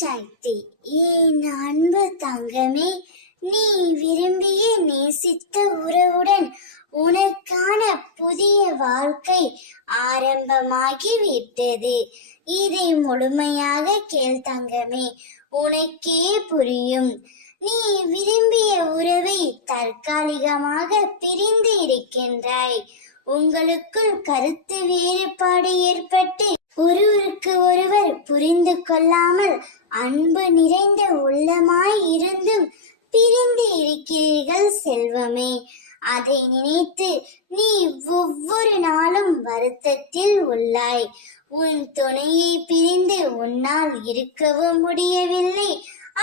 சக்தி. என் அன்பு தங்கமே, நீ விரும்பிய நேசித்த உறவுடன் உனக்கான புதிய வாழ்க்கை ஆரம்பமாகிவிட்டது. இதை முழுமையாக கேள் தங்கமே, உனக்கே புரியும். நீ விரும்பிய உறவை தற்காலிகமாக பிரிந்து இருக்கின்றாய். உங்களுக்குள் கருத்து வேறுபாடு ஏற்பட்டு ஒருவருக்கு ஒருவர் புரிந்து கொள்ளாமல் அன்பு நிறைந்த உள்ளமாய் இருந்தும் பிரிந்து இருக்கிறீர்கள் செல்வமே. அதை நினைத்து நீ ஒவ்வொரு நாளும் வருத்தத்தில் உள்ளாய். உன் துணையை பிரிந்து உன்னால் இருக்கவும் முடியவில்லை.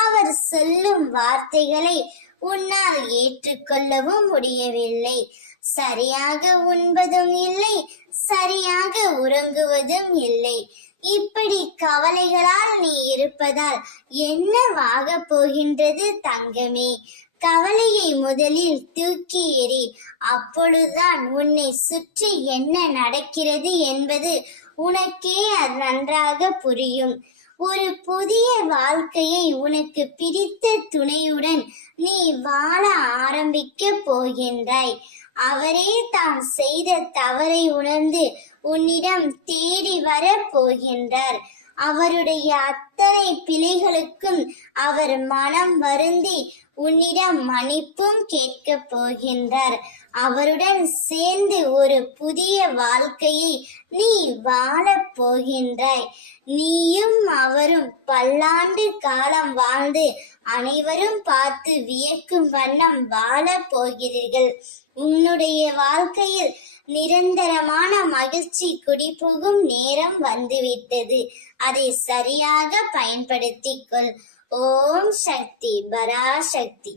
அவர் சொல்லும் வார்த்தைகளை உன்னால் ஏற்றுக்கொள்ளவும் முடியவில்லை. சரியாக உண்பதும் இல்லை, சரியாக உறங்குவதும் இல்லை. இப்படி கவலைகளால் நீ இருப்பதால் என்னவாக போகின்றது தங்கமே? கவலையை முதலில் தூக்கி எறி. அப்பொழுதுதான் உன்னை சுற்றி என்ன நடக்கிறது என்பது உனக்கே நன்றாக புரியும். ஒரு புதிய வாழ்க்கையை உனக்கு பிடித்த துணையுடன் நீ வாழ ஆரம்பிக்க போகின்றாய். அவரே தான் செய்த தவறை உணர்ந்து உன்னிடம் தேடி வர போகின்றார். அவருடைய அத்தனை பிழைகளுக்கும் அவர் மனம் வருந்தி உன்னிடம் மன்னிப்பும் கேட்க போகின்றார். அவருடன் சேர்ந்து ஒரு புதிய வாழ்க்கையை நீ வாழப் போகின்றாய். நீயும் அவரும் பல்லாண்டு காலம் வாழ்ந்து அனைவரும் பார்த்து வியக்கும் வண்ணம் வாழ போகிறீர்கள். உன்னுடைய வாழ்க்கையில் நிரந்தரமான மகிழ்ச்சி குடிபோகும் நேரம் வந்துவிட்டது. அதை சரியாக பயன்படுத்திக் கொள். ஓம் சக்தி, பராசக்தி.